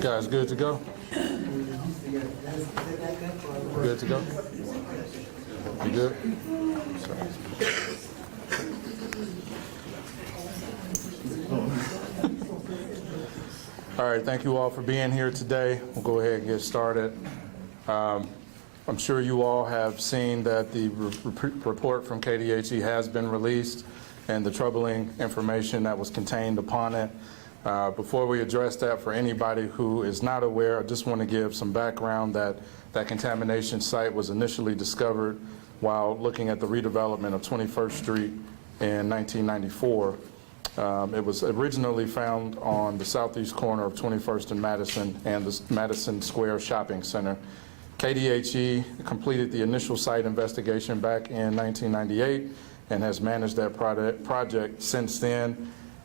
Guys, good to go? Good to go? You good? All right, thank you all for being here today. We'll go ahead and get started. I'm sure you all have seen that the report from KDHE has been released and the troubling information that was contained upon it. Before we address that, for anybody who is not aware, I just want to give some background that that contamination site was initially discovered while looking at the redevelopment of 21st Street in 1994. It was originally found on the southeast corner of 21st and Madison the Madison Square Shopping Center. KDHE completed the initial site investigation back in 1998 and has managed that project since then.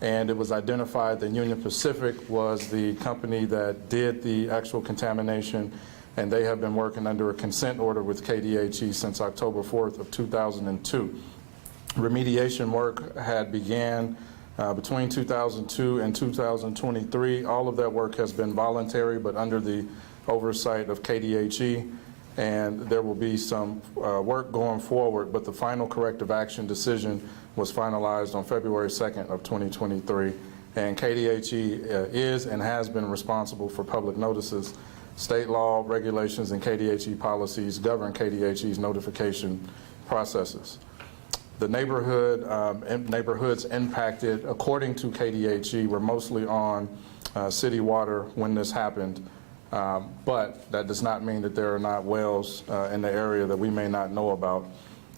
And it was identified that Union Pacific was the company that did the actual contamination, and they have been working under a consent order with KDHE since October 4th of 2002. Remediation work had began between 2002 and 2023. All of that work has been voluntary, but under the oversight of KDHE, and there will be some work going forward, but the final corrective action decision was finalized on February 2nd of 2023, and KDHE is and has been responsible for public notices. State law, regulations, and KDHE policies govern KDHE's notification processes. The neighborhoods impacted, according to KDHE, were mostly on city water when this happened, but that does not mean that there are not wells in the area that we may not know about.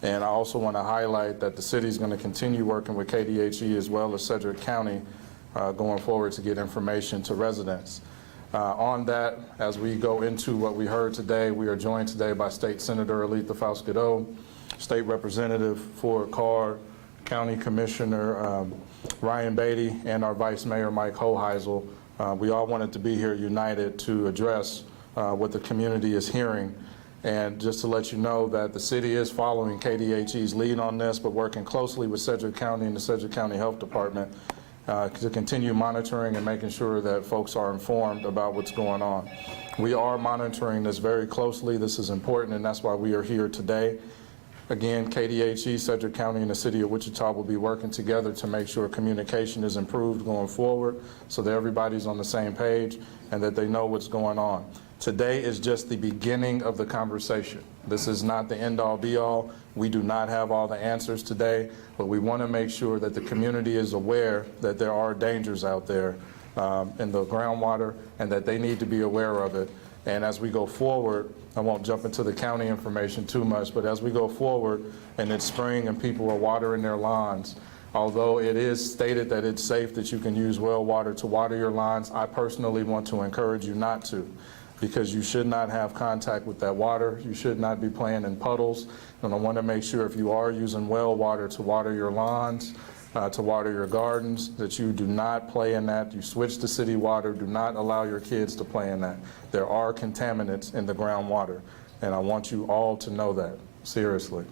And I also want to highlight that the city is going to continue working with KDHE as well as Sedgwick County going forward to get information to residents. On that, as we go into what we heard today, we are joined today by State Senator Aletha Faustigedo, State Representative Ford Carr, County Commissioner Ryan Beatty, and our Vice Mayor Mike Hoheisel. We all wanted to be here united to address what the community is hearing. And just to let you know that the city is following KDHE's lead on this, but working closely with Sedgwick County and the Sedgwick County Health Department to continue monitoring and making sure that folks are informed about what's going on. We are monitoring this very closely. This is important, and that's why we are here today. Again, KDHE, Sedgwick County, and the City of Wichita will be working together to make sure communication is improved going forward so that everybody's on the same page and that they know what's going on. Today is just the beginning of the conversation. This is not the end-all, be-all. We do not have all the answers today, but we want to make sure that the community is aware that there are dangers out there in the groundwater and that they need to be aware of it. And as we go forward, I won't jump into the county information too much, but as we go forward and it's spring and people are watering their lawns, although it is stated that it's safe that you can use well water to water your lawns, I personally want to encourage you not to, because you should not have contact with that water. You should not be playing in puddles. And I want to make sure if you are using well water to water your lawns, to water your gardens, that you do not play in that. You switch to city water. Do not allow your kids to play in that. There are contaminants in the groundwater, and I want you all to know that, seriously.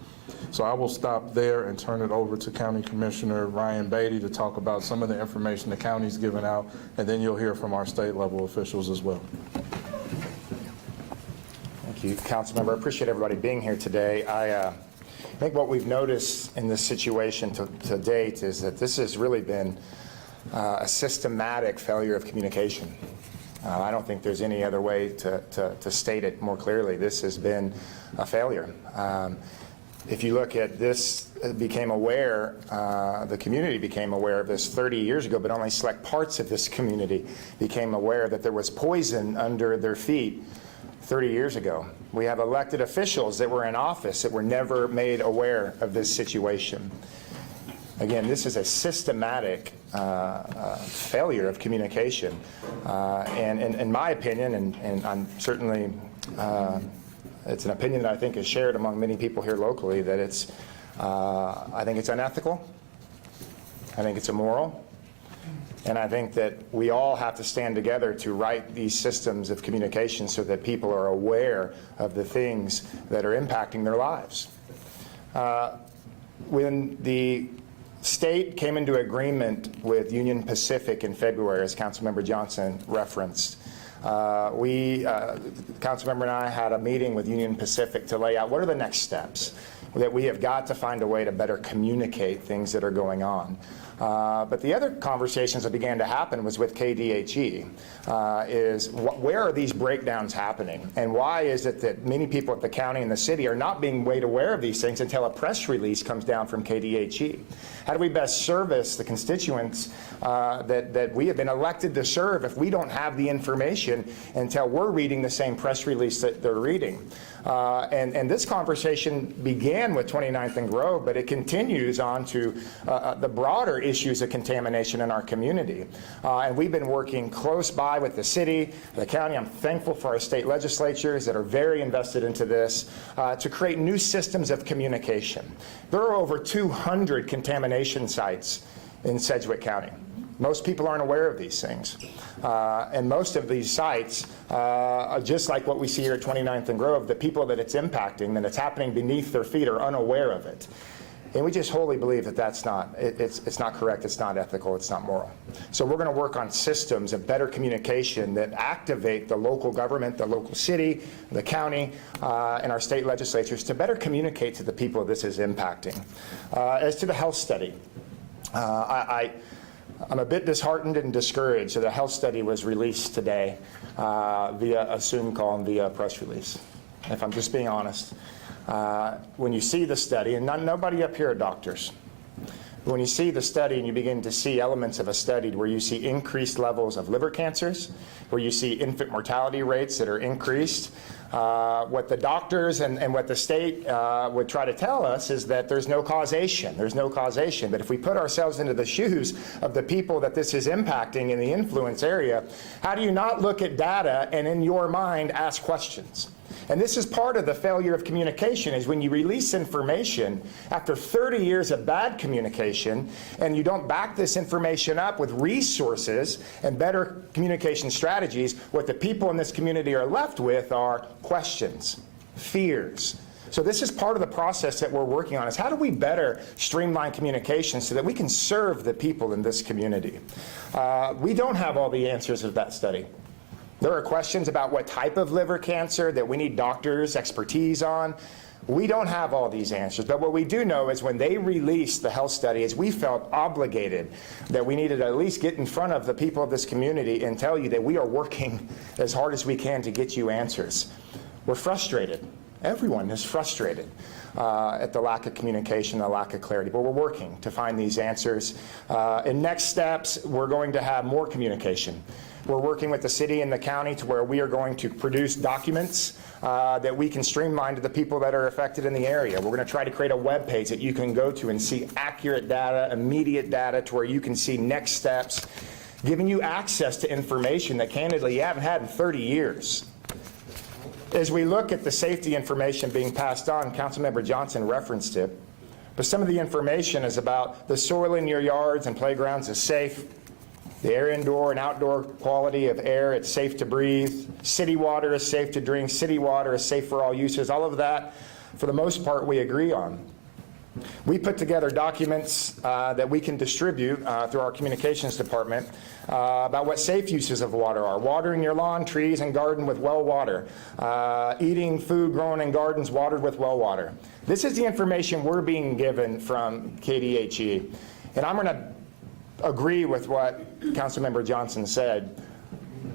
So I will stop there and turn it over to County Commissioner Ryan Beatty to talk about some of the information the county's given out, and then you'll hear from our state level officials as well. Thank you, Councilmember. I appreciate everybody being here today. I think what we've noticed in this situation to date is that this has really been a systematic failure of communication. I don't think there's any other way to state it more clearly. This has been a failure. If you look at this, became aware, the community became aware of this 30 years ago, but only select parts of this community became aware that there was poison under their feet 30 years ago. We have elected officials that were in office that were never made aware of this situation. Again, this is a systematic failure of communication. And in my opinion, and I'm certainly, it's an opinion that I think is shared among many people here locally, that it's, I think it's unethical, I think it's immoral, and I think that we all have to stand together to write these systems of communication so that people are aware of the things that are impacting their lives. When the state came into agreement with Union Pacific in February, as Councilmember Johnson referenced, Councilmember and I had a meeting with Union Pacific to lay out what are the next steps, that we have got to find a way to better communicate things that are going on. But the other conversations that began to happen was with KDHE, where are these breakdowns happening? And why is it that many people at the county and the city are not being made aware of these things until a press release comes down from KDHE? How do we best service the constituents that we have been elected to serve if we don't have the information until we're reading the same press release that they're reading? And this conversation began with 29th and Grove, but it continues on to the broader issues of contamination in our community. And we've been working close by with the city, the county. I'm thankful for our state legislatures that are very invested into this to create new systems of communication. There are over 200 contamination sites in Sedgwick County. Most people aren't aware of these things. And most of these sites, just like what we see here at 29th and Grove, the people that it's impacting, that it's happening beneath their feet, are unaware of it. And we just wholly believe that that's not, it's not correct, it's not ethical, it's not moral. So we're going to work on systems of better communication that activate the local government, the local city, the county, and our state legislatures to better communicate to the people this is impacting. As to the health study, I'm a bit disheartened and discouraged that a health study was released today via a Zoom call and via a press release, if I'm just being honest. When you see the study, and nobody up here are doctors, but when you see the study and you begin to see elements of a study where you see increased levels of liver cancers, where you see infant mortality rates that are increased, what the doctors and what the state would try to tell us is that there's no causation. There's no causation. But if we put ourselves into the shoes of the people that this is impacting in the influence area, how do you not look at data and in your mind ask questions? And this is part of the failure of communication, is when you release information after 30 years of bad communication and you don't back this information up with resources and better communication strategies, what the people in this community are left with are questions, fears. So this is part of the process that we're working on, is how do we better streamline communication so that we can serve the people in this community? We don't have all the answers of that study. There are questions about what type of liver cancer that we need doctors' expertise on. We don't have all these answers, but what we do know is when they released the health study, is we felt obligated that we needed to at least get in front of the people of this community and tell you that we are working as hard as we can to get you answers. We're frustrated. Everyone is frustrated at the lack of communication, the lack of clarity, but we're working to find these answers. In next steps, we're going to have more communication. We're working with the city and the county to where we are going to produce documents that we can streamline to the people that are affected in the area. We're going to try to create a web page that you can go to and see accurate data, immediate data, to where you can see next steps, giving you access to information that candidly you haven't had in 30 years. As we look at the safety information being passed on, Councilmember Johnson referenced it, but some of the information is about the soil in your yards and playgrounds is safe. The air indoor and outdoor quality of air, it's safe to breathe. City water is safe to drink. City water is safe for all uses. All of that, for the most part, we agree on. We put together documents that we can distribute through our communications department about what safe uses of water are. Watering your lawn, trees, and garden with well water. Eating food grown in gardens watered with well water. This is the information we're being given from KDHE. And I'm going to agree with what Councilmember Johnson said.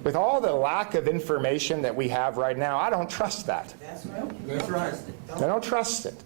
With all the lack of information that we have right now, I don't trust that. That's right. That's right. I don't trust it.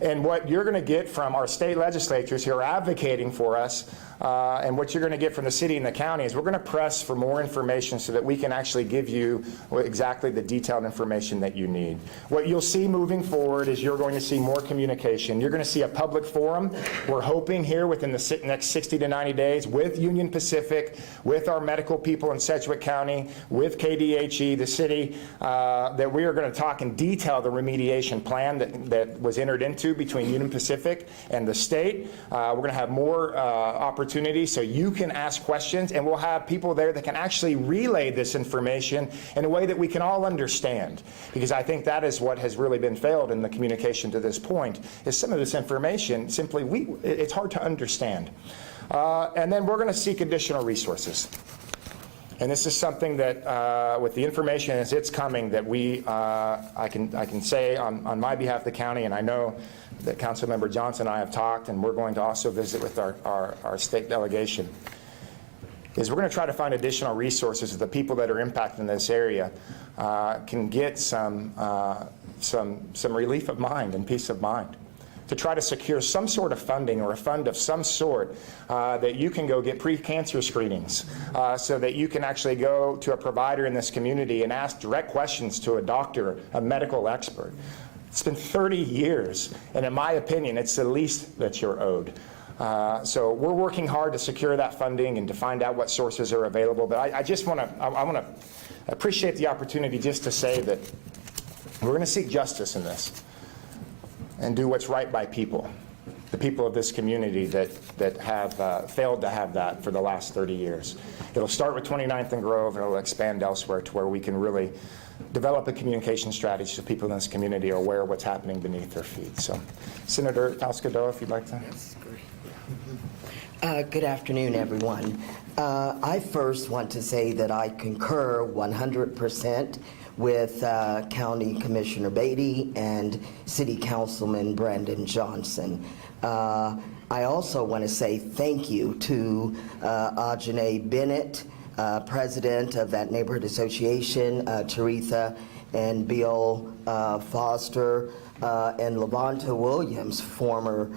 And what you're going to get from our state legislatures who are advocating for us, and what you're going to get from the city and the county is we're going to press for more information so that we can actually give you exactly the detailed information that you need. What you'll see moving forward is you're going to see more communication. You're going to see a public forum. We're hoping here within the next 60 to 90 days with Union Pacific, with our medical people in Sedgwick County, with KDHE, the city, that we are going to talk in detail the remediation plan that was entered into between Union Pacific and the state. We're going to have more opportunities so you can ask questions, and we'll have people there that can actually relay this information in a way that we can all understand. Because I think that is what has really been failed in the communication to this point, is some of this information simply, it's hard to understand. And then we're going to seek additional resources. And this is something that, with the information as it's coming, that I can say on my behalf of the county, and I know that Councilmember Johnson and I have talked, and we're going to also visit with our state delegation, is we're going to try to find additional resources so the people that are impacted in this area can get some relief of mind and peace of mind, to try to secure some sort of funding or a fund of some sort that you can go get pre-cancer screenings so that you can actually go to a provider in this community and ask direct questions to a doctor, a medical expert. It's been 30 years, and in my opinion, it's the least that you're owed. So we're working hard to secure that funding and to find out what sources are available. But I want to appreciate the opportunity just to say that we're going to seek justice in this and do what's right by people, the people of this community that have failed to have that for the last 30 years. It'll start with 29th and Grove, and it'll expand elsewhere to where we can really develop a communication strategy so people in this community are aware of what's happening beneath their feet. So, Senator Pascadoa, if you'd like to. That's great. Good afternoon, everyone. I first want to say that I concur 100% with County Commissioner Beatty and City Councilman Brandon Johnson. I also want to say thank you to Ajane Bennett, president of that neighborhood association, Teresa and Bill Foster, and Lavonta Williams, former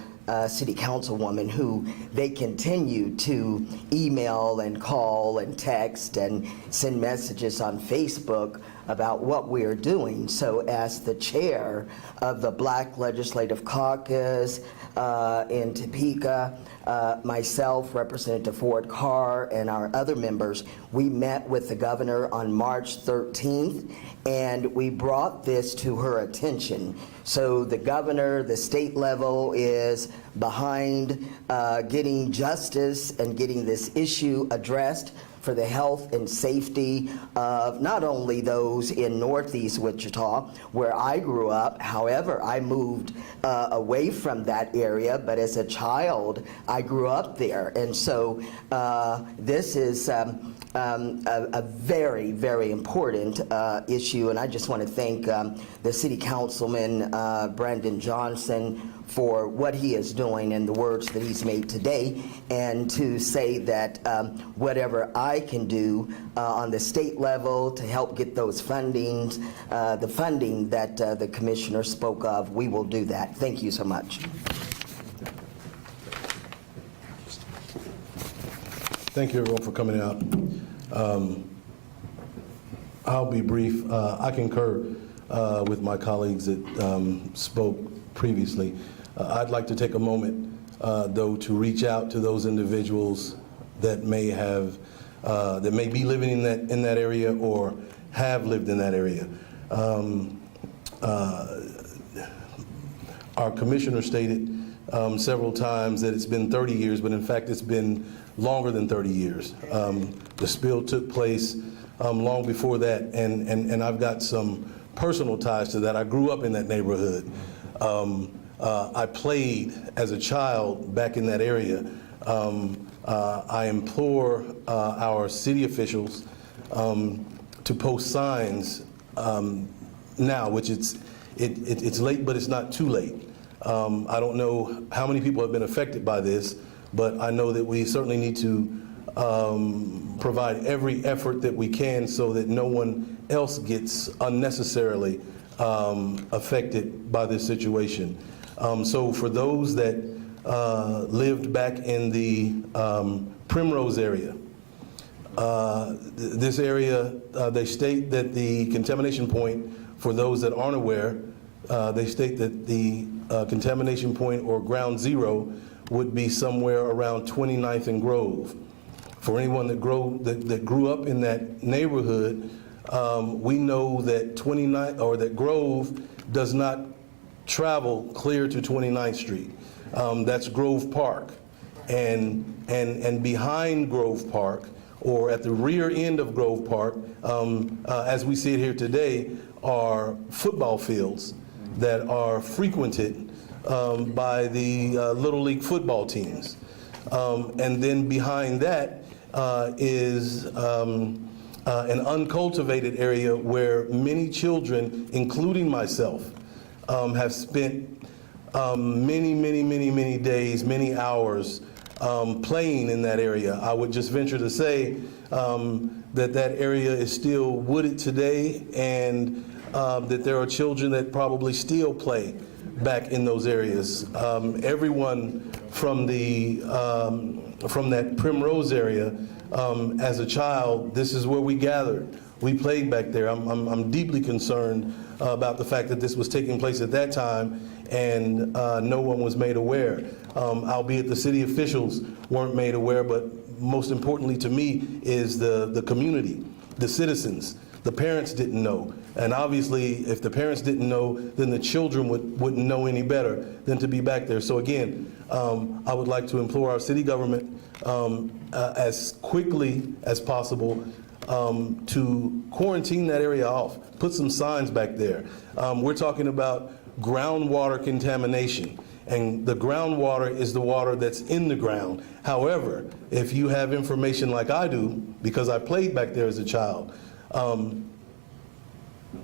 city councilwoman, who they continue to email and call and text and send messages on Facebook about what we are doing. So as the chair of the Black Legislative Caucus in Topeka, myself, Representative Ford Carr, and our other members, we met with the governor on March 13th, and we brought this to her attention. So the governor, the state level, is behind getting justice and getting this issue addressed for the health and safety of not only those in Northeast Wichita, where I grew up. However, I moved away from that area, but as a child, I grew up there. And so this is a very, very important issue, and I just want to thank the City Councilman Brandon Johnson for what he is doing and the words that he's made today, and to say that whatever I can do on the state level to help get those fundings, the funding that the commissioner spoke of, we will do that. Thank you so much. Thank you, everyone, for coming out. I'll be brief. I concur with my colleagues that spoke previously. I'd like to take a moment, though, to reach out to those individuals that may be living in that area or have lived in that area. Our commissioner stated several times that it's been 30 years, but in fact it's been longer than 30 years. The spill took place long before that, and I've got some personal ties to that. I grew up in that neighborhood. I played as a child back in that area. I implore our city officials to post signs now, which it's late, but it's not too late. I don't know how many people have been affected by this, but I know that we certainly need to provide every effort that we can so that no one else gets unnecessarily affected by this situation. So for those that lived back in the Primrose area, this area, they state that the contamination point, for those that aren't aware, they state that the contamination point or ground zero would be somewhere around 29th and Grove. For anyone that grew up in that neighborhood, we know that that Grove does not travel clear to 29th Street. That's Grove Park, and behind Grove Park, or at the rear end of Grove Park, as we see it here today, are football fields that are frequented by the Little League football teams. And then behind that is an uncultivated area where many children, including myself, have spent many days, many hours playing in that area. I would just venture to say that area is still wooded today, and that there are children that probably still play back in those areas. Everyone from that Primrose area, as a child, this is where we gathered. We played back there. I'm deeply concerned about the fact that this was taking place at that time, and no one was made aware. Albeit the city officials weren't made aware, but most importantly to me is the community, the citizens. The parents didn't know. And obviously, if the parents didn't know, then the children wouldn't know any better than to be back there. So again, I would like to implore our city government as quickly as possible to quarantine that area off, put some signs back there. We're talking about groundwater contamination, and the groundwater is the water that's in the ground. However, if you have information like I do, because I played back there as a child,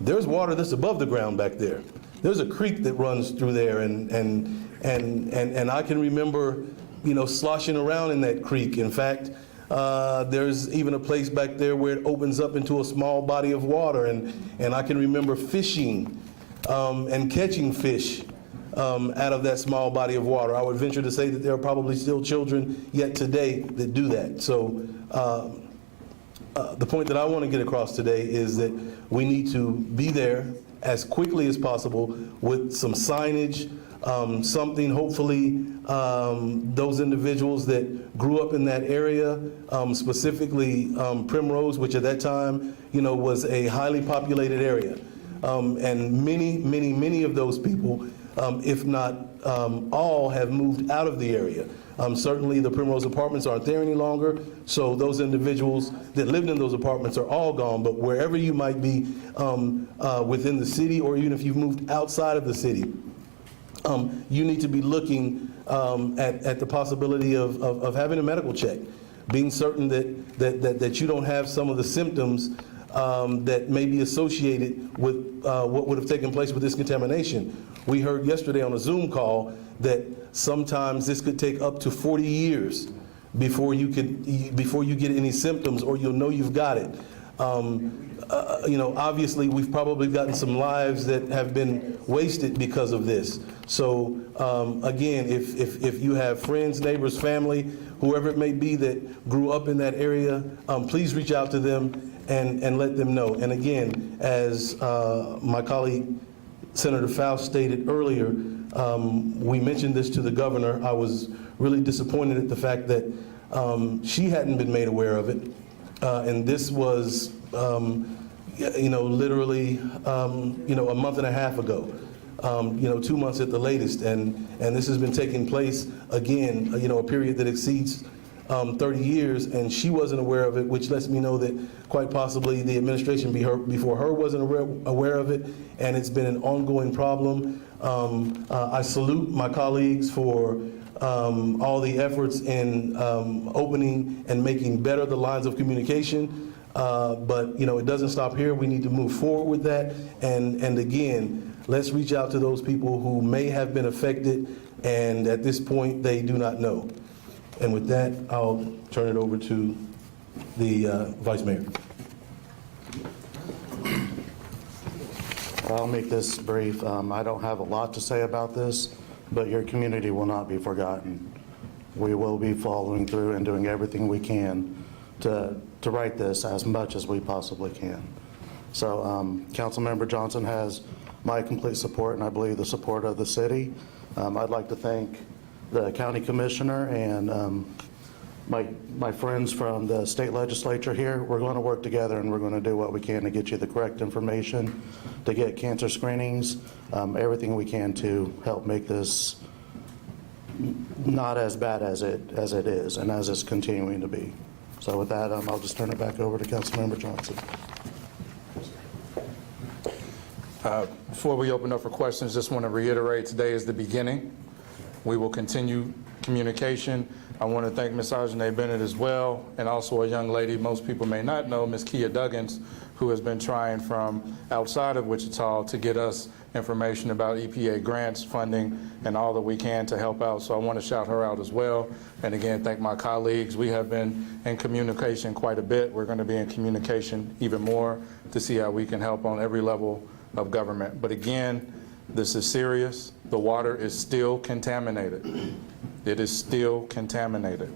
there's water that's above the ground back there. There's a creek that runs through there, and I can remember, sloshing around in that creek. In fact, there's even a place back there where it opens up into a small body of water, and I can remember fishing and catching fish out of that small body of water. I would venture to say that there are probably still children yet today that do that. So the point that I want to get across today is that we need to be there as quickly as possible with some signage, something, hopefully, those individuals that grew up in that area, specifically Primrose, which at that time, was a highly populated area. And many of those people, if not all, have moved out of the area. Certainly the Primrose apartments aren't there any longer, so those individuals that lived in those apartments are all gone. But wherever you might be within the city, or even if you've moved outside of the city, you need to be looking at the possibility of having a medical check, being certain that you don't have some of the symptoms that may be associated with what would have taken place with this contamination. We heard yesterday on a Zoom call that sometimes this could take up to 40 years before you get any symptoms, or you'll know you've got it. Obviously we've probably gotten some lives that have been wasted because of this. So again, if you have friends, neighbors, family, whoever it may be that grew up in that area, please reach out to them and let them know. And again, as my colleague Senator Faust stated earlier, we mentioned this to the governor. I was really disappointed at the fact that she hadn't been made aware of it. And this was, literally, a month and a half ago, 2 months at the latest. And this has been taking place, again, a period that exceeds 30 years, and she wasn't aware of it, which lets me know that quite possibly the administration before her wasn't aware of it, and it's been an ongoing problem. I salute my colleagues for all the efforts in opening and making better the lines of communication. But it doesn't stop here. We need to move forward with that. And again, let's reach out to those people who may have been affected, and at this point, they do not know. And with that, I'll turn it over to the Vice Mayor. I'll make this brief. I don't have a lot to say about this, but your community will not be forgotten. We will be following through and doing everything we can to right this as much as we possibly can. So Councilmember Johnson has my complete support, and I believe the support of the city. I'd like to thank the county commissioner and my friends from the state legislature here. We're going to work together, and we're going to do what we can to get you the correct information, to get cancer screenings, everything we can to help make this not as bad as it is and as it's continuing to be. So with that, I'll just turn it back over to Councilmember Johnson. Before we open up for questions, just want to reiterate today is the beginning. We will continue communication. I want to thank Ms. Arjane Bennett as well, and also a young lady most people may not know, Ms. Kia Duggins, who has been trying from outside of Wichita to get us information about EPA grants, funding, and all that we can to help out. So I want to shout her out as well. And again, thank my colleagues. We have been in communication quite a bit. We're going to be in communication even more to see how we can help on every level of government. But again, this is serious. The water is still contaminated. It is still contaminated.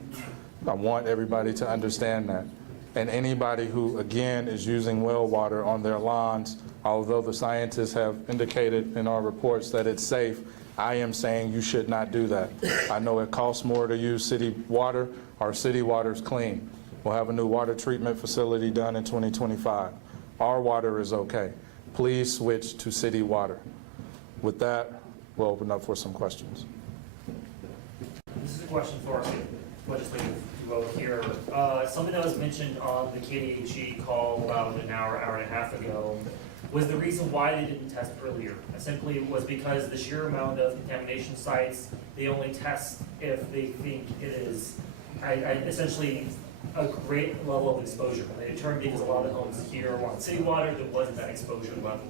I want everybody to understand that. And anybody who, again, is using well water on their lawns, although the scientists have indicated in our reports that it's safe, I am saying you should not do that. I know it costs more to use city water. Our city water is clean. We'll have a new water treatment facility done in 2025. Our water is okay. Please switch to city water. With that, we'll open up for some questions. This is a question for our legislative vote here. Something that was mentioned on the KDHE call about an hour and a half ago was the reason why they didn't test earlier. Simply was because the sheer amount of contamination sites, they only test if they think it is essentially a great level of exposure. They determined because a lot of the homes here were on city water, there wasn't that exposure level.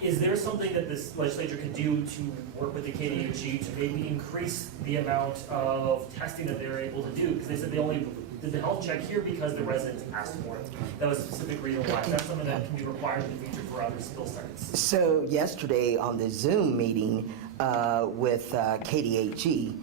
Is there something that this legislature could do to work with the KDHE to maybe increase the amount of testing that they're able to do? Because they said they only did the health check here because the residents asked for it. That was a specific reason why. That's something that can be required in the future for other spill sites. So yesterday on the Zoom meeting with KDHE,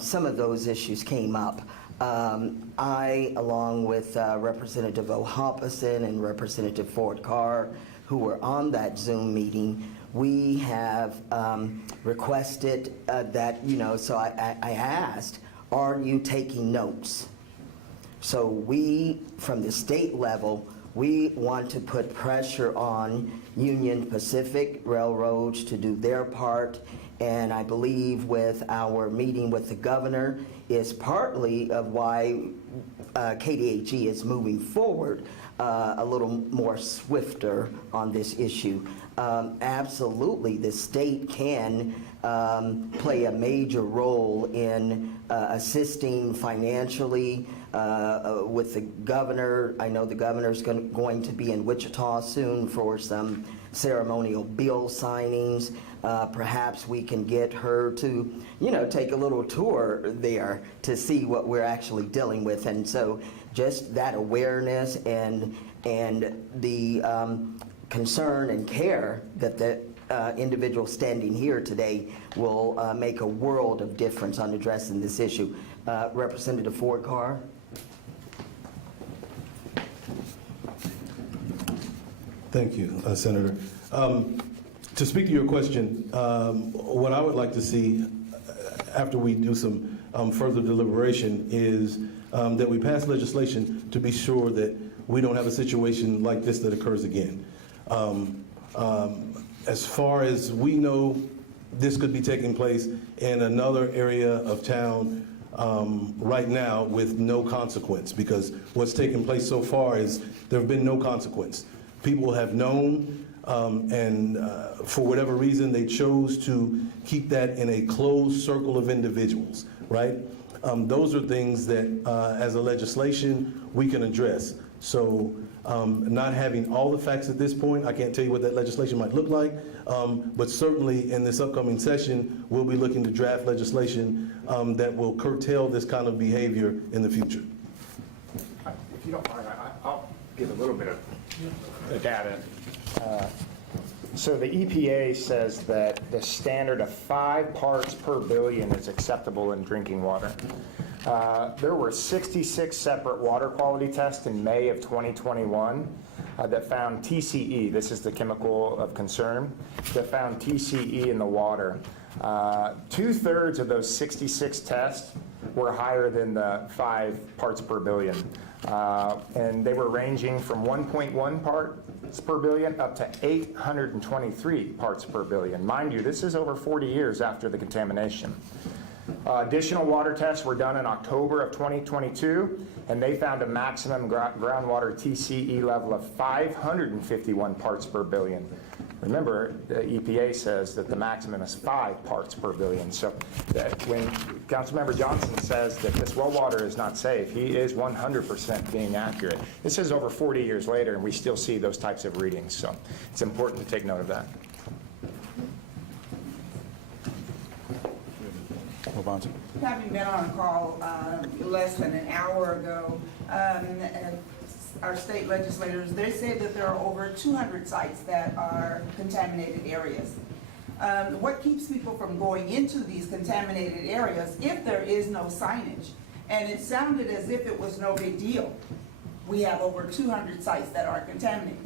some of those issues came up. I, along with Representative O'Hoppison and Representative Ford Carr, who were on that Zoom meeting, we have requested that, so I asked, are you taking notes? So we, from the state level, we want to put pressure on Union Pacific Railroads to do their part. And I believe with our meeting with the governor is partly of why KDHE is moving forward a little more swifter on this issue. Absolutely, the state can play a major role in assisting financially with the governor. I know the governor's going to be in Wichita soon for some ceremonial bill signings. Perhaps we can get her to, take a little tour there to see what we're actually dealing with. And so just that awareness and the concern and care that the individual standing here today will make a world of difference on addressing this issue. Representative Ford Carr. Thank you, Senator. To speak to your question, what I would like to see after we do some further deliberation is that we pass legislation to be sure that we don't have a situation like this that occurs again. As far as we know, this could be taking place in another area of town right now with no consequence, because what's taken place so far is there have been no consequence. People have known And for whatever reason, they chose to keep that in a closed circle of individuals, right? Those are things that, as a legislation, we can address. So not having all the facts at this point, I can't tell you what that legislation might look like, but certainly in this upcoming session, we'll be looking to draft legislation that will curtail this kind of behavior in the future. If you don't mind, I'll give a little bit of data. So the EPA says that the standard of 5 parts per billion is acceptable in drinking water. There were 66 separate water quality tests in May of 2021 that found TCE, this is the chemical of concern, that found TCE in the water. 2/3 of those 66 tests were higher than the 5 parts per billion. And they were ranging from 1.1 parts per billion up to 823 parts per billion. Mind you, this is over 40 years after the contamination. Additional water tests were done in October of 2022, and they found a maximum groundwater TCE level of 551 parts per billion. Remember, the EPA says that the maximum is 5 parts per billion. So when Councilmember Johnson says that this well water is not safe, he is 100% being accurate. This is over 40 years later, and we still see those types of readings. So it's important to take note of that. Having been on a call less than an hour ago, and our state legislators, they say that there are over 200 sites that are contaminated areas. What keeps people from going into these contaminated areas if there is no signage? And it sounded as if it was no big deal. We have over 200 sites that are contaminated.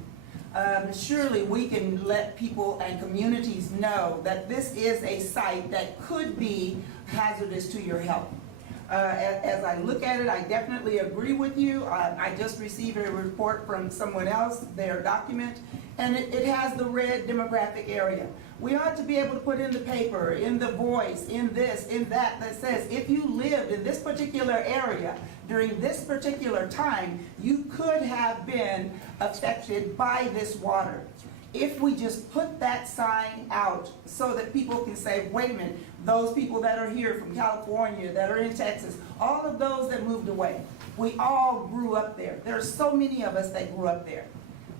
Surely we can let people and communities know that this is a site that could be hazardous to your health. As I look at it, I definitely agree with you. I just received a report from someone else, their document, and it has the red demographic area. We ought to be able to put in the paper, in the Voice, in this, in that, that says if you lived in this particular area during this particular time, you could have been affected by this water. If we just put that sign out so that people can say, wait a minute, those people that are here from California, that are in Texas, all of those that moved away, we all grew up there. There are so many of us that grew up there.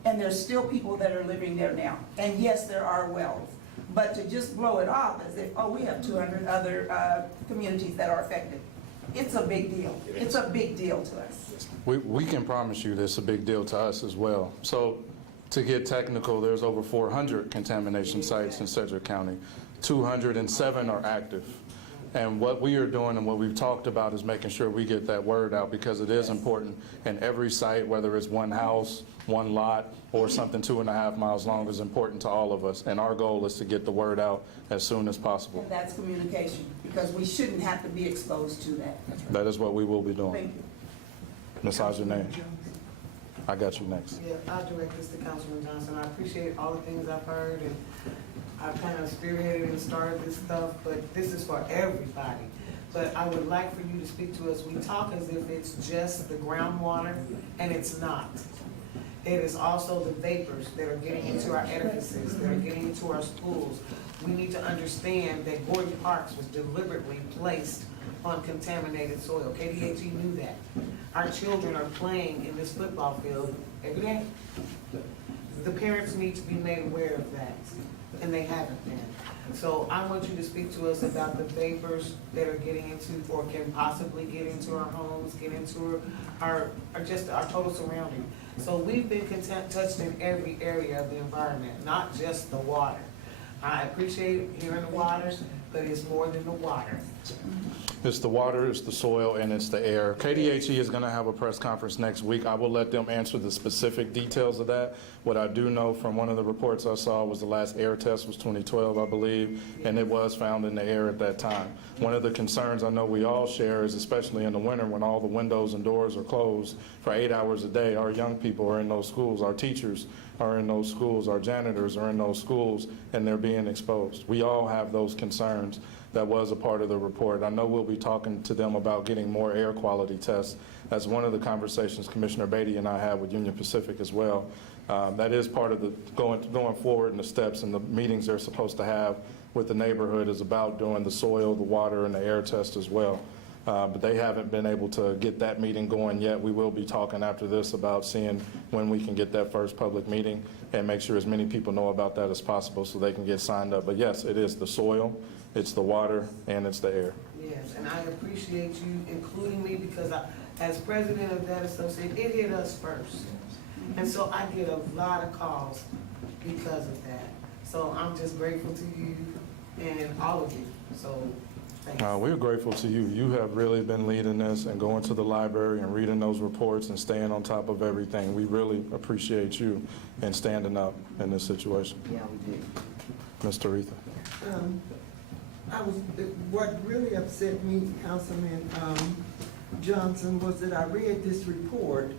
And there's still people that are living there now. And yes, there are wells. But to just blow it off as if, oh, we have 200 other communities that are affected. It's a big deal. It's a big deal to us. We can promise you this is a big deal to us as well. So to get technical, there's over 400 contamination sites in Sedgwick County. 207 are active. And what we are doing and what we've talked about is making sure we get that word out, because it is important. And every site, whether it's one house, one lot, or something 2.5 miles long, is important to all of us. And our goal is to get the word out as soon as possible. And that's communication, because we shouldn't have to be exposed to that. That is what we will be doing. Thank you. Ms. Ajane, I got you next. Yeah, I'll direct this to Councilman Johnson. I appreciate all the things I've heard, and I've kind of spearheaded and started this stuff, but this is for everybody. But I would like for you to speak to us. We talk as if it's just the groundwater, and it's not. It is also the vapors that are getting into our edifices, that are getting into our schools. We need to understand that Gordon Parks was deliberately placed on contaminated soil. KDHE knew that. Our children are playing in this football field every day. The parents need to be made aware of that, and they haven't been. So I want you to speak to us about the vapors that are getting into, or can possibly get into our homes, get into our total surrounding. So we've been touched in every area of the environment, not just the water. I appreciate hearing the water, but it's more than the water. It's the water, it's the soil, and it's the air. KDHE is going to have a press conference next week. I will let them answer the specific details of that. What I do know from one of the reports I saw was the last air test was 2012, I believe, and it was found in the air at that time. One of the concerns I know we all share is, especially in the winter when all the windows and doors are closed for 8 hours a day, our young people are in those schools, our teachers are in those schools, our janitors are in those schools, and they're being exposed. We all have those concerns. that was a part of the report. I know we'll be talking to them about getting more air quality tests. That's one of the conversations Commissioner Beatty and I had with Union Pacific as well. That is part of the going forward in the steps and the meetings they're supposed to have with the neighborhood is about doing the soil, the water, and the air test as well. But they haven't been able to get that meeting going yet. We will be talking after this about seeing when we can get that first public meeting and make sure as many people know about that as possible so they can get signed up. But yes, it is the soil, it's the water, and it's the air. Yes, and I appreciate you including me because as president of that association, it hit us first. And so I get a lot of calls because of that. So I'm just grateful to you and all of you. So thanks. We're grateful to you. You have really been leading this and going to the library and reading those reports and staying on top of everything. We really appreciate you and standing up in this situation. Yeah, we do. Mr. Aretha. What really upset me, Councilman Johnson, was that I read this report.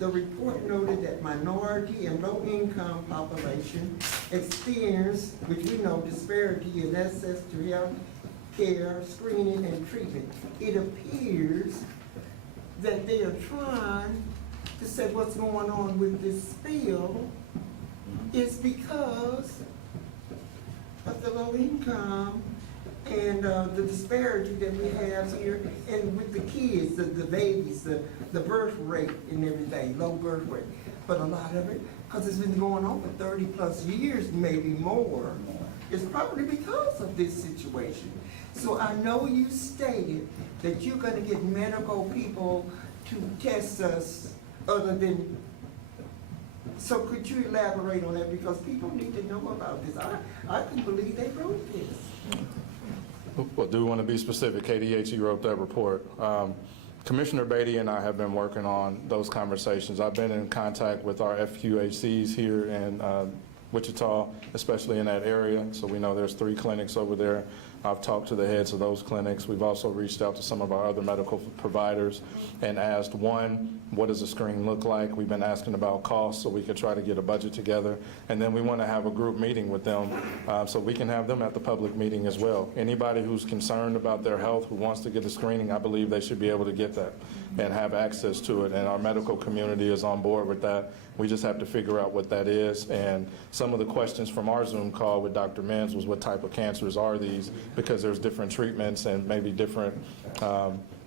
The report noted that minority and low-income population experience, which we know, disparity in access to health care, screening, and treatment. It appears that they are trying to say what's going on with this spill is because of the low income and the disparity that we have here, and with the kids, the babies, the birth rate and everything, low birth rate. But a lot of it, because it's been going on for 30 plus years, maybe more, it's probably because of this situation. So I know you stated that you're gonna get medical people to test us other than, so could you elaborate on that? Because people need to know about this. I couldn't believe they wrote this. Well, do want to be specific. KDHE wrote that report. Commissioner Beatty and I have been working on those conversations. I've been in contact with our FQHCs here in Wichita, especially in that area. So we know there's 3 clinics over there. I've talked to the heads of those clinics. We've also reached out to some of our other medical providers and asked, one, what does the screen look like? We've been asking about costs so we could try to get a budget together. And then we want to have a group meeting with them so we can have them at the public meeting as well. Anybody who's concerned about their health, who wants to get a screening, I believe they should be able to get that and have access to it. And our medical community is on board with that. We just have to figure out what that is. And some of the questions from our Zoom call with Dr. Menz was what type of cancers are these, because there's different treatments and maybe different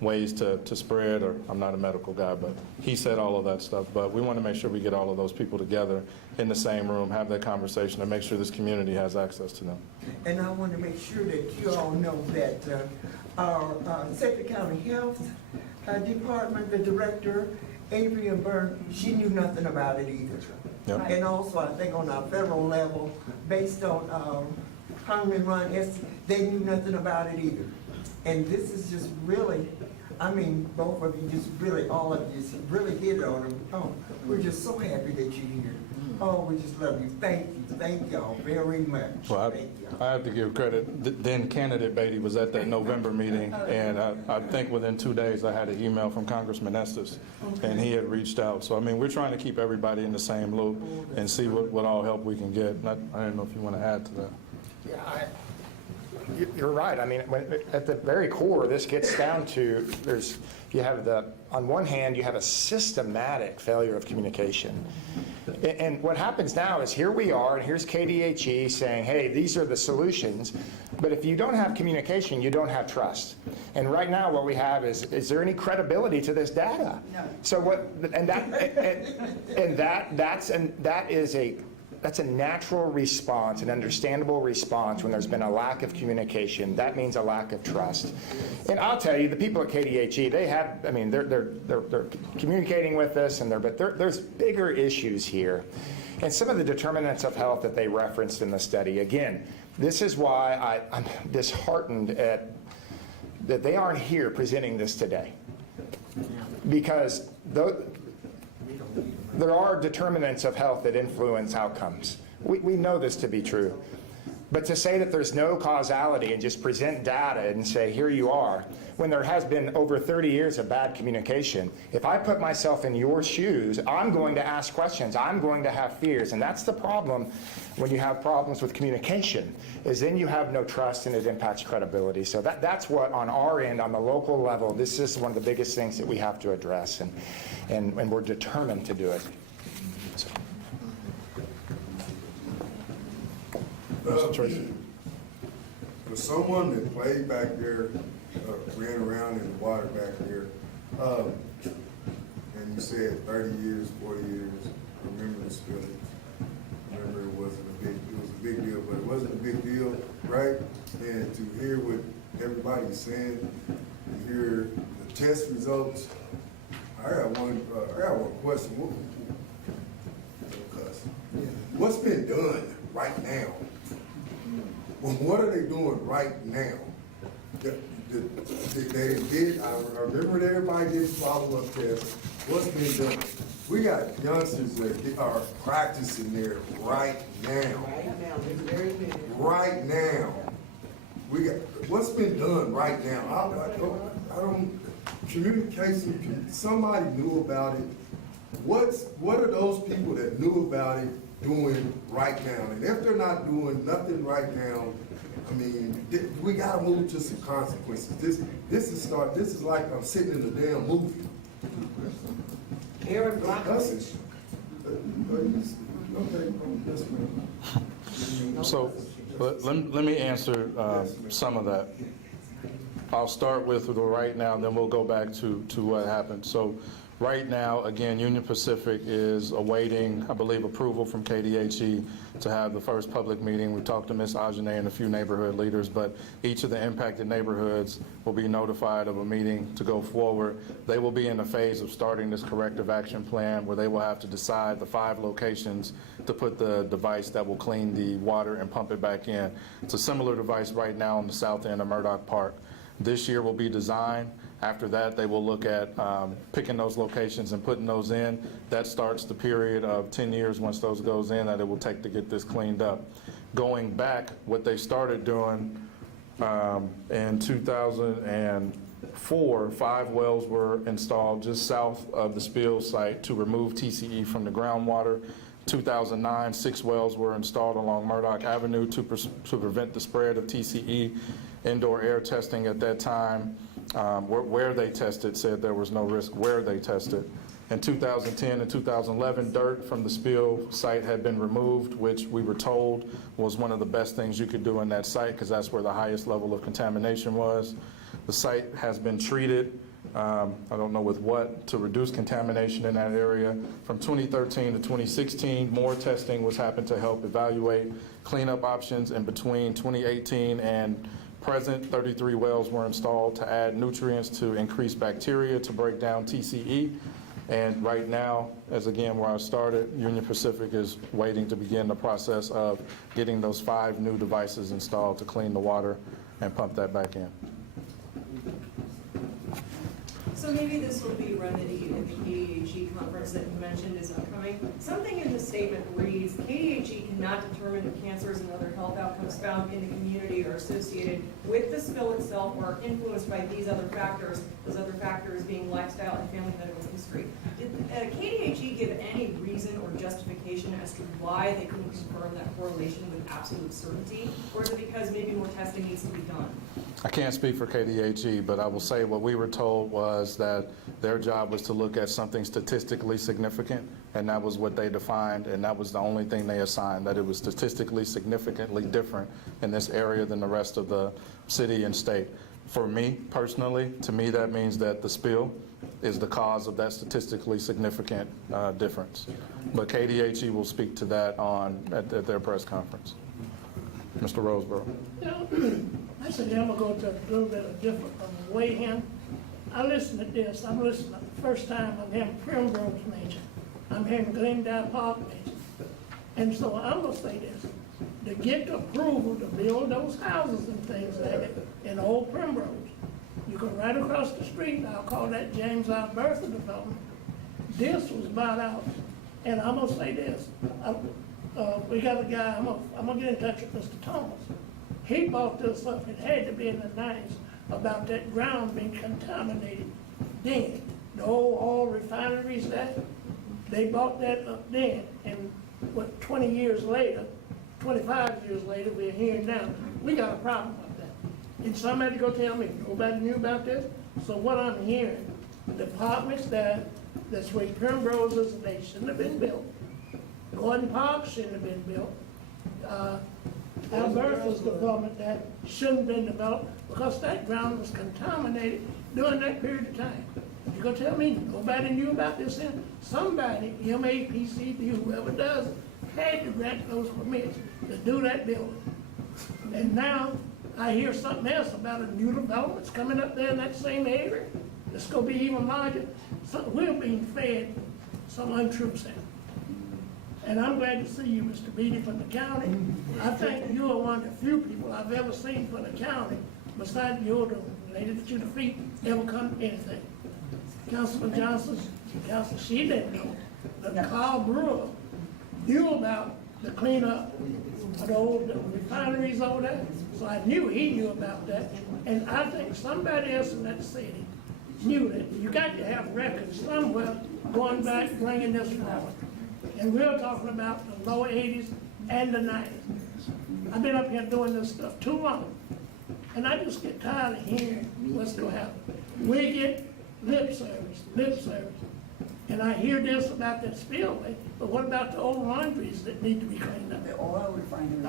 ways to spread, or I'm not a medical guy, but he said all of that stuff. But we want to make sure we get all of those people together in the same room, have that conversation, and make sure this community has access to them. And I want to make sure that you all know that our Suffolk County Health Department, the director, Adrian Byrne, she knew nothing about it either. Yep. And also, I think on our federal level, based on Congressman Ron Estes, they knew nothing about it either. And this is just really, I mean, both of you just really, all of you just really hit it on them. Oh, we're just so happy that you're here. Oh, we just love you. Thank y'all very much. Well, Thank y'all. I have to give credit. Then candidate Beatty was at that November meeting, and I think within 2 days I had an email from Congressman Estes, and he had reached out. So, I mean, we're trying to keep everybody in the same loop and see what all help we can get. I don't know if you want to add to that. Yeah, you're right. I mean, at the very core, this gets down to on one hand, you have a systematic failure of communication. And what happens now is here we are, and here's KDHE saying, hey, these are the solutions. But if you don't have communication, you don't have trust. And right now what we have is there any credibility to this data? No. So that's a natural response, an understandable response when there's been a lack of communication. That means a lack of trust. And I'll tell you, the people at KDHE, they're communicating with us, but there's bigger issues here. And some of the determinants of health that they referenced in the study, again, this is why I'm disheartened that they aren't here presenting this today. Because there are determinants of health that influence outcomes. We know this to be true. But to say that there's no causality and just present data and say, here you are, when there has been over 30 years of bad communication, if I put myself in your shoes, I'm going to ask questions. I'm going to have fears. And that's the problem when you have problems with communication, is then you have no trust and it impacts credibility. So that's what, on our end, on the local level, this is one of the biggest things that we have to address, and we're determined to do it. So. Mr. Tracy. For someone that played back there, ran around in the water back there, and you said 30 years, 40 years, remember the spillage. Remember it was a big deal, but it wasn't a big deal, right? And to hear what everybody's saying, to hear the test results, I got one question. What's been done right now? Well, what are they doing right now? They did, I remember that everybody did follow-up tests. What's been done? We got youngsters that are practicing there right now. Right now, it's very big. Right now. We got, what's been done right now? I don't, communication, somebody knew about it. What are those people that knew about it doing right now? And if they're not doing nothing right now, I mean, we gotta move to some consequences. This is like I'm sitting in the damn movie. Aaron Block. That's it. Okay, yes, ma'am. So let me answer some of that. I'll start with the right now, then we'll go back to what happened. So right now, again, Union Pacific is awaiting, I believe, approval from KDHE to have the first public meeting. We talked to Ms. Ajane and a few neighborhood leaders, but each of the impacted neighborhoods will be notified of a meeting to go forward. They will be in the phase of starting this corrective action plan where they will have to decide the 5 locations to put the device that will clean the water and pump it back in. It's a similar device right now on the south end of Murdoch Park. This year will be designed. After that, they will look at picking those locations and putting those in. That starts the period of 10 years once those goes in that it will take to get this cleaned up. Going back, what they started doing in 2004, 5 wells were installed just south of the spill site to remove TCE from the groundwater. 2009, 6 wells were installed along Murdoch Avenue to prevent the spread of TCE. Indoor air testing at that time, where they tested, said there was no risk where they tested. In 2010 and 2011, dirt from the spill site had been removed, which we were told was one of the best things you could do in that site because that's where the highest level of contamination was. The site has been treated, I don't know with what, to reduce contamination in that area. From 2013 to 2016, more testing was happened to help evaluate cleanup options. In between 2018 and present, 33 wells were installed to add nutrients to increase bacteria to break down TCE. And right now, as again where I started, Union Pacific is waiting to begin the process of getting those 5 new devices installed to clean the water and pump that back in. So maybe this will be remedied in the KDHE conference that you mentioned is upcoming. Something in the statement reads, KDHE cannot determine if cancers and other health outcomes found in the community are associated with the spill itself or are influenced by these other factors, those other factors being lifestyle and family medical history. Did KDHE give any reason or justification as to why they couldn't confirm that correlation with absolute certainty? Or is it because maybe more testing needs to be done? I can't speak for KDHE, but I will say what we were told was that their job was to look at something statistically significant, and that was what they defined, and that was the only thing they assigned, that it was statistically significantly different in this area than the rest of the city and state. For me, personally, to me that means that the spill is the cause of that statistically significant difference. But KDHE will speak to that at their press conference. Mr. Roseborough. I said, I'm gonna go to a little bit of different way here. I listen to this, I'm listening the first time I'm hearing Primrose mentioned. I'm hearing Glendale Park mentioned. And so I'm gonna say this, to get approval to build those houses and things like that in Old Primrose, you go right across the street, I'll call that James R. Bertha Development. This was bought out, and I'm gonna say this, We got a guy, I'm gonna get in touch with Mr. Thomas. He bought this up, it had to be in the 90s, about that ground being contaminated then. The old oil refineries that, they bought that up then, and what, 20 years later, 25 years later, we're here now, we got a problem with that. And somebody go tell me, nobody knew about this? So what I'm hearing, the apartments that's where Primrose is, they shouldn't have been built. Gordon Park shouldn't have been built. Alberta's development that shouldn't have been developed because that ground was contaminated during that period of time. You gonna tell me nobody knew about this then? Somebody, MAPCD, whoever does it, had to grant those permits to do that building. And now I hear something else about a new development's coming up there in that same area. It's gonna be even larger. So we're being fed some untruths here. And I'm glad to see you, Mr. Beatty, from the county. I think you are one of the few people I've ever seen from the county, besides your lady that you defeat, ever come to anything. Councilman Johnson, Councilman, she didn't know. But Carl Brewer knew about the cleanup of the old refineries over there. So I knew he knew about that. And I think somebody else in that city knew that. You got to have records somewhere going back, bringing this forward. And we're talking about the lower 80s and the 90s. I've been up here doing this stuff too long. And I just get tired of hearing what's gonna happen. We get lip service. And I hear this about that spillway, but what about the old laundries that need to be cleaned up? The oil refinery.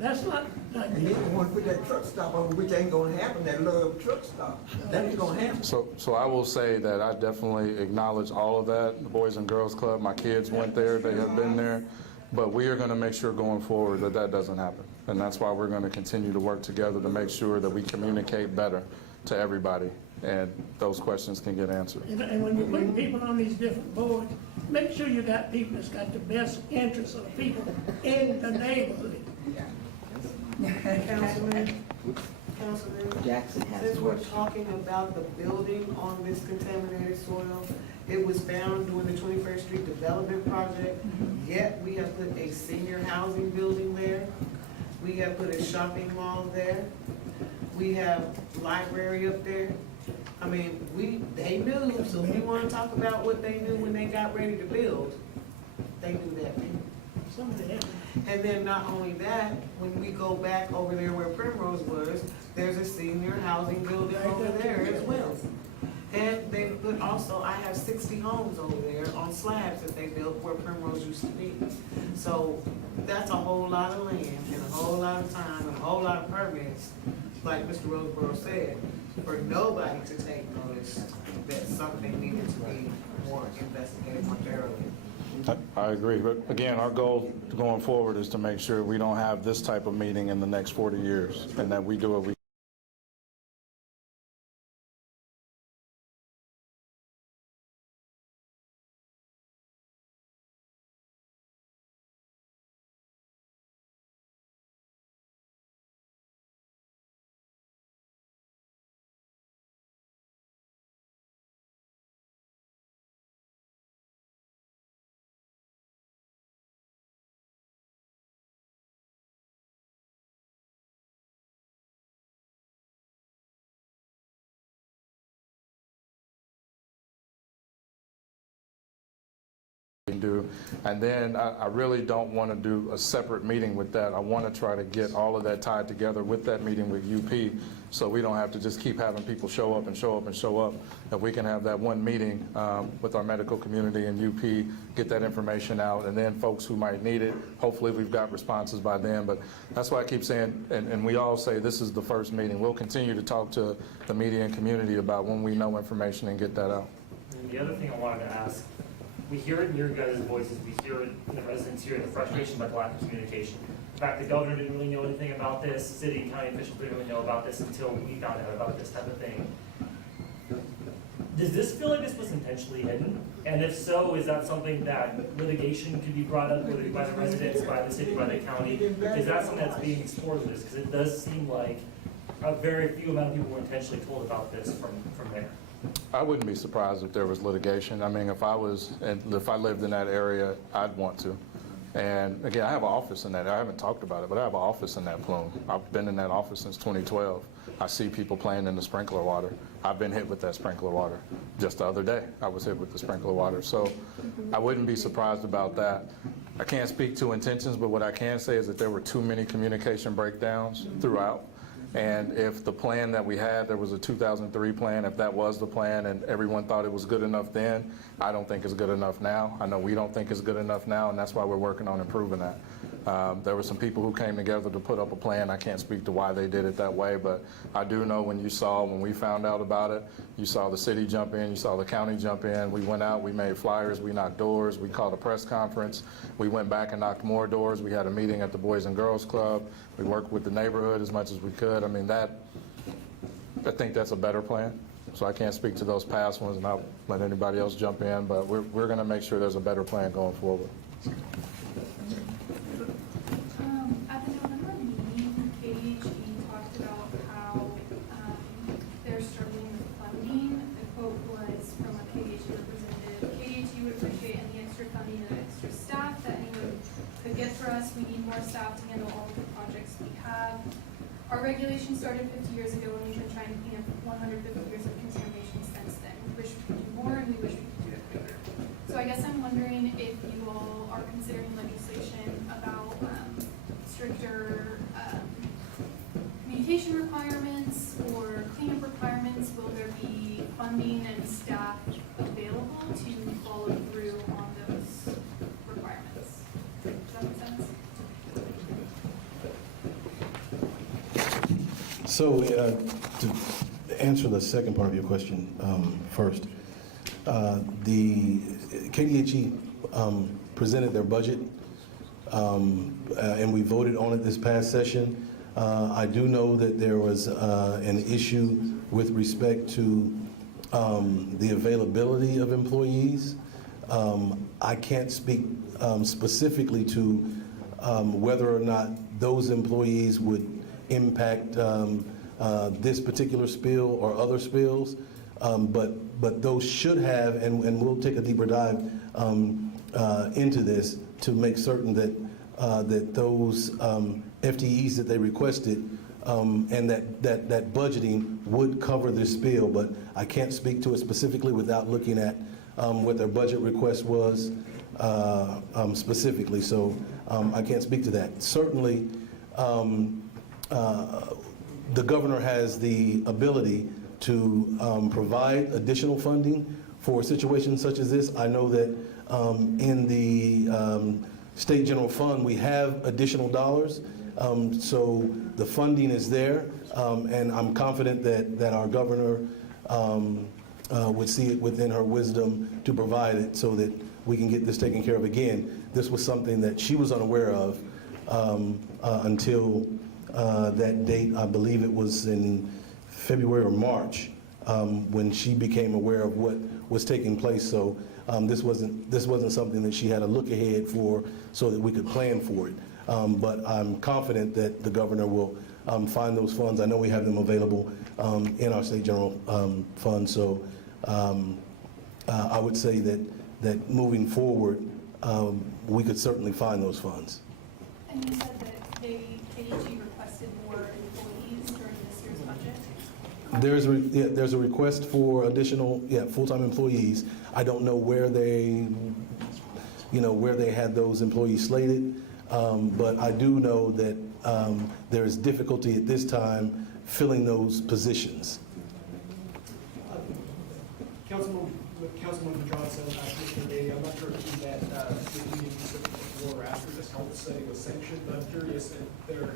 That's not. And they don't want to put that truck stop over, which ain't gonna happen, that little truck stop. That ain't gonna happen. So I will say that I definitely acknowledge all of that. The Boys and Girls Club, my kids went there, they have been there. But we are going to make sure going forward that that doesn't happen. And that's why we're going to continue to work together to make sure that we communicate better to everybody and those questions can get answered. And when you put people on these different boards, make sure you got people that's got the best interests of the people in the neighborhood. Councilman, Jackson has since a we're question. talking about the building on this contaminated soil, it was found during the 21st Street Development Project, yet we have put a senior housing building there. We have put a shopping mall there. We have library up there. I mean, they knew, so if you wanna talk about what they knew when they got ready to build, they knew that then. Somebody else. And then not only that, when we go back over there where Primrose was, there's a senior housing building over there as well. And they put also, I have 60 homes over there on slabs that they built where Primrose used to be. So that's a whole lot of land and a whole lot of time and a whole lot of permits, like Mr. Roseborough said, for nobody to take notice that something needed to be more investigated more thoroughly. I agree, but again, our goal going forward is to make sure we don't have this type of meeting in the next 40 years and that we do what we can do. And then I really don't want to do a separate meeting with that. I want to try to get all of that tied together with that meeting with UP, so we don't have to just keep having people show up and show up and show up. If we can have that one meeting with our medical community and UP, get that information out, and then folks who might need it, hopefully we've got responses by then. But that's why I keep saying, and we all say this is the first meeting. We'll continue to talk to the media and community about when we know information and get that out. And the other thing I wanted to ask, we hear it in your guys' voices, we hear it in the residents here, the frustration about the lack of communication. In fact, the governor didn't really know anything about this, city and county officials didn't really know about this until we found out about this type of thing. Does this feel like this was intentionally hidden? And if so, is that something that litigation could be brought up, whether by the residents, by the city, by the county? Is that something that's being explored with this? Because it does seem like a very few amount of people were intentionally told about this from there. I wouldn't be surprised if there was litigation. I mean, if I lived in that area, I'd want to. And again, I have an office in that. I haven't talked about it, but I have an office in that plume. I've been in that office since 2012. I see people playing in the sprinkler water. I've been hit with that sprinkler water. Just the other day, I was hit with the sprinkler water. So I wouldn't be surprised about that. I can't speak to intentions, but what I can say is that there were too many communication breakdowns throughout. And if the plan that we had, there was a 2003 plan, if that was the plan and everyone thought it was good enough then, I don't think it's good enough now. I know we don't think it's good enough now, and that's why we're working on improving that. There were some people who came together to put up a plan. I can't speak to why they did it that way, but I do know when we found out about it, you saw the city jump in, you saw the county jump in. We went out, we made flyers, we knocked doors, we called a press conference. We went back and knocked more doors. We had a meeting at the Boys and Girls Club. We worked with the neighborhood as much as we could. I mean, I think that's a better plan. So I can't speak to those past ones, and I'll let anybody else jump in, but we're going to make sure there's a better plan going forward. At the November meeting, KDHE talked about how they're struggling with funding. The quote was from a KDHE representative: KDHE would appreciate any extra funding and extra staff that anyone could get for us. We need more staff to handle all of the projects we have. Our regulation started 50 years ago, and we've been trying to clean up 150 years of contamination since then. We wish we could do more, and we wish we could do it quicker. So I guess I'm wondering if you all are considering legislation about stricter communication requirements or cleanup requirements. Will there be funding and staff available to follow through on those requirements? Does that make sense? So to answer the second part of your question first, the KDHE presented their budget, and we voted on it this past session. I do know that there was an issue with respect to the availability of employees. I can't speak specifically to whether or not those employees would impact this particular spill or other spills, but those should have, and we'll take a deeper dive into this to make certain that that those FTEs that they requested and that budgeting would cover this spill. But I can't speak to it specifically without looking at what their budget request was specifically. So I can't speak to that. Certainly, the governor has the ability to provide additional funding for situations such as this. I know that in the State General Fund, we have additional dollars. So the funding is there, and I'm confident that our governor would see it within her wisdom to provide it so that we can get this taken care of. Again, this was something that she was unaware of until that date. I believe it was in February or March when she became aware of what was taking place. So this wasn't something that she had a look ahead for so that we could plan for it. But I'm confident that the governor will find those funds. I know we have them available in our State General Fund. So I would say that moving forward, we could certainly find those funds. And you said that KDHE requested more employees during this year's budget? There's a request for additional full-time employees. I don't know where they had those employees slated, but I do know that there is difficulty at this time filling those positions. Councilwoman Johnson, Commissioner Beatty, I'm not sure if you met the meeting before or after this health study was sanctioned, but I'm curious if their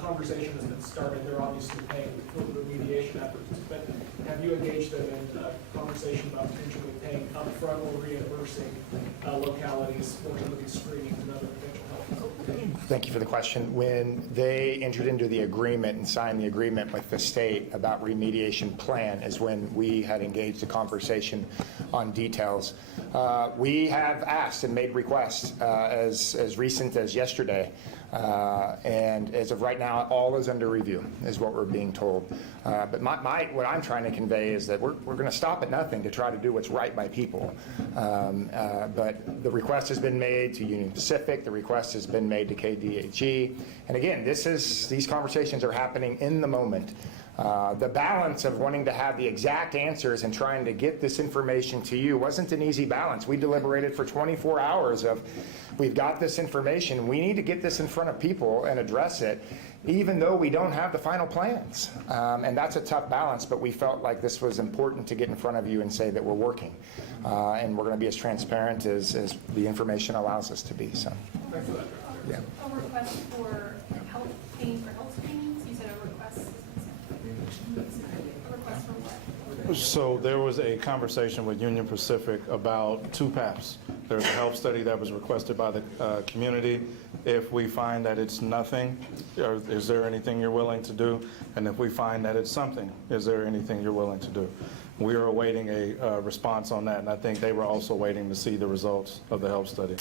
conversation has been started. They're obviously paying for the remediation efforts, but have you engaged them in a conversation about potentially paying upfront or reimbursing localities for some of these screenings and other potential health? Thank you for the question. When they entered into the agreement and signed the agreement with the state about remediation plan is when we had engaged a conversation on details. We have asked and made requests as recent as yesterday And as of right now, all is under review, is what we're being told. But what I'm trying to convey is that we're going to stop at nothing to try to do what's right by people. But the request has been made to Union Pacific, the request has been made to KDHE. And again, these conversations are happening in the moment. The balance of wanting to have the exact answers and trying to get this information to you wasn't an easy balance. We deliberated for 24 hours of, we've got this information, we need to get this in front of people and address it, even though we don't have the final plans. And that's a tough balance, but we felt like this was important to get in front of you and say that we're working. And we're going to be as transparent as the information allows us to be. So, yeah. A request for health, paying for health screenings, you said a request. A request for what? So there was a conversation with Union Pacific about two paths. There's a health study that was requested by the community. If we find that it's nothing, is there anything you're willing to do? And if we find that it's something, is there anything you're willing to do? We are awaiting a response on that, and I think they were also waiting to see the results of the health study.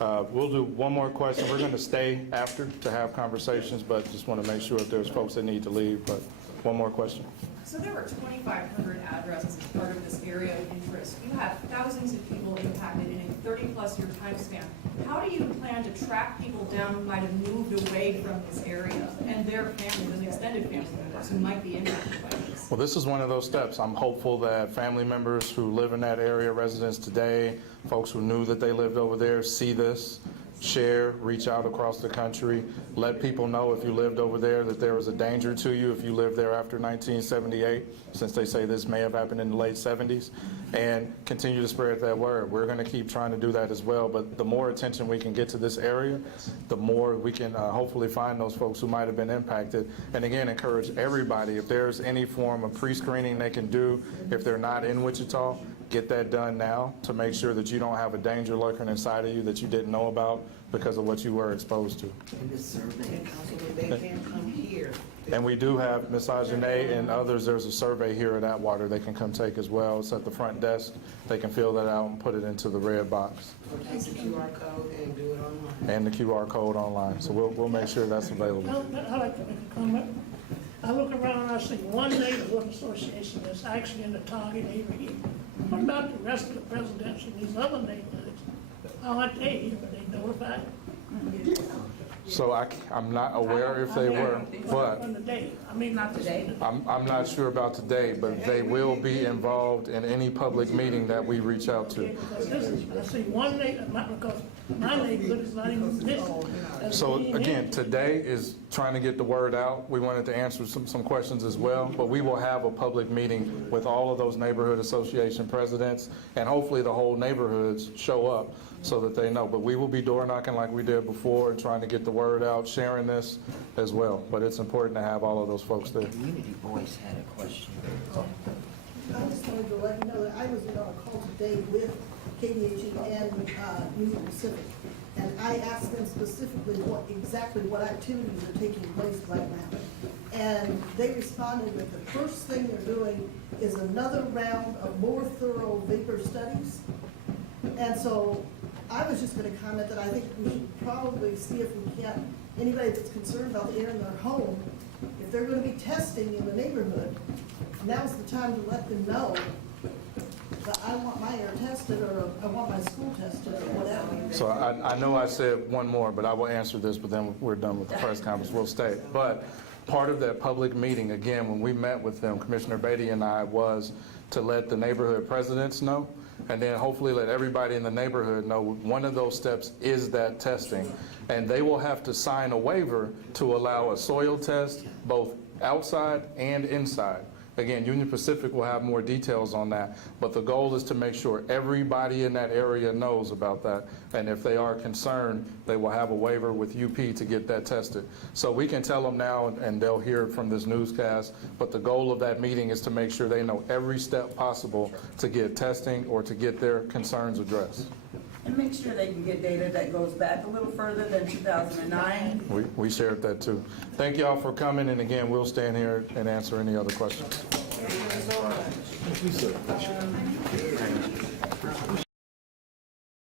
We'll do one more question. We're going to stay after to have conversations, but just want to make sure if there's folks that need to leave. But one more question. So there were 2,500 addresses as part of this area of interest. You have thousands of people impacted in a 30-plus year time span. How do you plan to track people down who might have moved away from this area and their families and extended family members who might be impacted by this? Well, this is one of those steps. I'm hopeful that family members who live in that area, residents today, folks who knew that they lived over there, see this, share, reach out across the country, let people know if you lived over there that there was a danger to you if you lived there after 1978, since they say this may have happened in the late 70s, and continue to spread that word. We're going to keep trying to do that as well, but the more attention we can get to this area, the more we can hopefully find those folks who might have been impacted. And again, encourage everybody, if there's any form of pre-screening they can do, if they're not in Wichita, get that done now to make sure that you don't have a danger lurking inside of you that you didn't know about because of what you were exposed to. And the survey, Councilman, they can come here. And we do have Ms. Ajane and others, there's a survey here at Atwater they can come take as well. It's at the front desk. They can fill that out and put it into the red box. Or take the QR code and do it online. And the QR code online. So we'll make sure that's available. I'd like to make a comment. I look around and I see one neighborhood association that's actually in the target area. What about the rest of the residents in these other neighborhoods? How aren't they here? Are they notified? So I'm not aware if they were, but On the day, I mean, not today. I'm not sure about today, but they will be involved in any public meeting that we reach out to. Because this is, I see one neighborhood, not because my neighborhood is not even missing. So again, today is trying to get the word out. We wanted to answer some questions as well, but we will have a public meeting with all of those neighborhood association presidents, and hopefully the whole neighborhoods show up so that they know. But we will be door knocking like we did before and trying to get the word out, sharing this as well. But it's important to have all of those folks there. Community Voice had a question. I just wanted to let you know that I was on a call today with KDHE and Union Pacific, and I asked them specifically exactly what activities are taking place right now. And they responded that the first thing they're doing is another round of more thorough vapor studies. And so I was just going to comment that I think we should probably see if we can, anybody that's concerned about the air in their home, if they're going to be testing in the neighborhood, now's the time to let them know that I want my air tested, or I want my school tested, or whatever. So I know I said one more, but I will answer this, but then we're done with the press conference. We'll stay. But part of that public meeting, again, when we met with them, Commissioner Beatty and I, was to let the neighborhood presidents know, and then hopefully let everybody in the neighborhood know one of those steps is that testing. And they will have to sign a waiver to allow a soil test both outside and inside. Again, Union Pacific will have more details on that, but the goal is to make sure everybody in that area knows about that. And if they are concerned, they will have a waiver with UP to get that tested. So we can tell them now, and they'll hear it from this newscast, but the goal of that meeting is to make sure they know every step possible to get testing or to get their concerns addressed. And make sure they can get data that goes back a little further than 2009. We shared that too. Thank y'all for coming, and again, we'll stand here and answer any other questions. Thank you, sir.